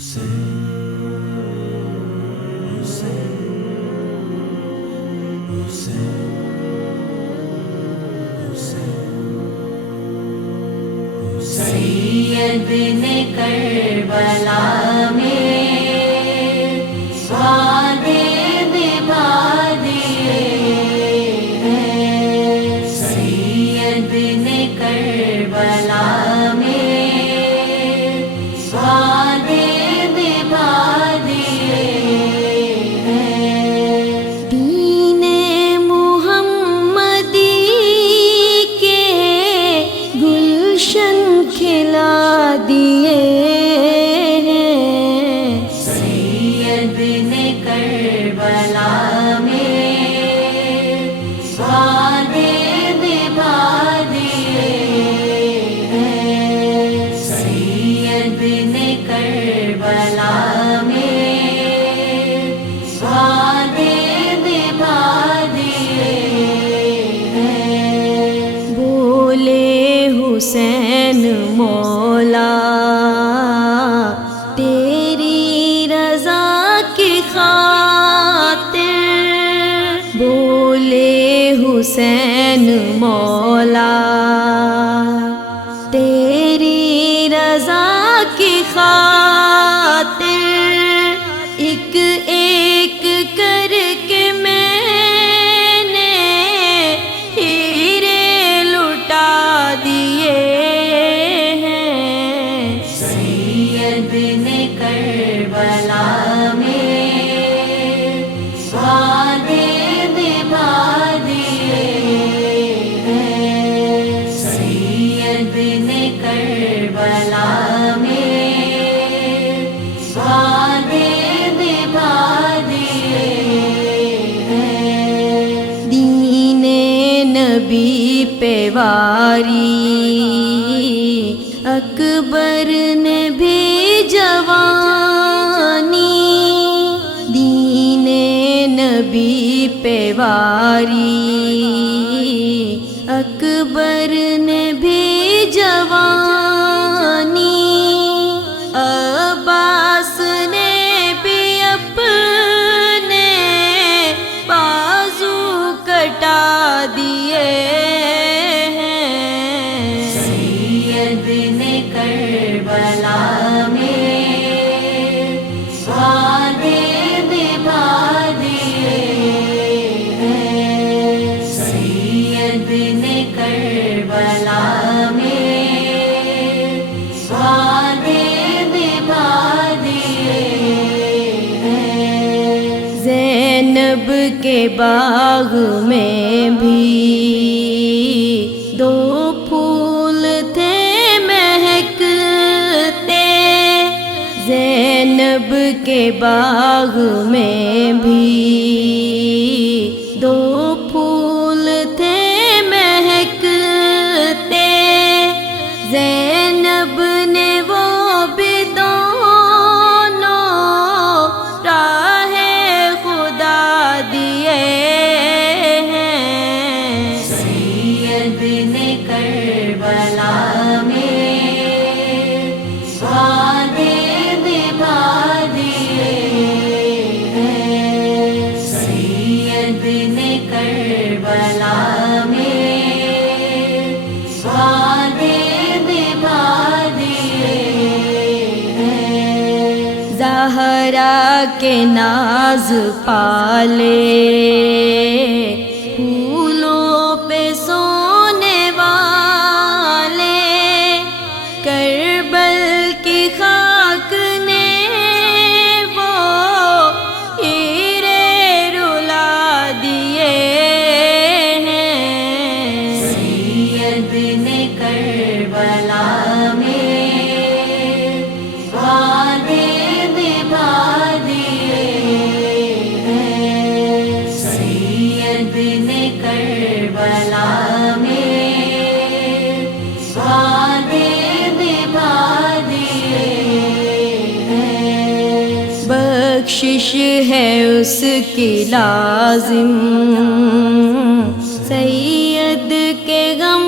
سید نے کربلا میں وعدے نبھا دیے ہیں، سید نے کربلا میں وعدے نبھا دیے ہیں، دین محمدی کے گلشن کھلا دیے ہیں، سید نے کربلا میں وعدے نبھا دیے ہیں، سید نے کربلا میں وعدے نبھا دیے ہیں، بولے حسین مولا تیری رضا کی خاطر، بولے حسین مولا تیری رضا کی خاطر، ایک ایک کر کے میں نے ہیرے لٹا دیے ہیں، سید نے کربلا میں وعدے نبھا دیے ہیں، سید نے کربلا میں وعدے نبھا دیے ہیں، دین نبی پہ واری اکبر نے بھی جوانی، دین نبی پہ واری اکبر نے بھی جوانی، عباس نے بھی اپنے بازو کٹا دیے ہیں، سید نے کربلا میں وعدے نبھا دیے ہیں، سید نے کربلا میں وعدے نبھا دیے ہیں، زینب کے باغ میں بھی دو پھول تھے مہکتے، زینب کے باغ میں بھی دو پھول تھے مہکتے، زینب نے وہ بھی دونوں راہ خدا دیے ہیں، سید نے کربلا میں وعدے نبھا دیے ہیں، سید نے کربلا میں وعدے نبھا دیے ہیں، زہرا کے ناز پالے پھولوں پہ سونے والے، کربل کی خاک نے وہ ہیرے رلا دیے ہیں، سید نے کربلا میں وعدے نبھا دیے ہیں، سید نے کربلا میں وعدے نبھا دیے ہیں، بخشش ہے اس کی لازم سید کے غم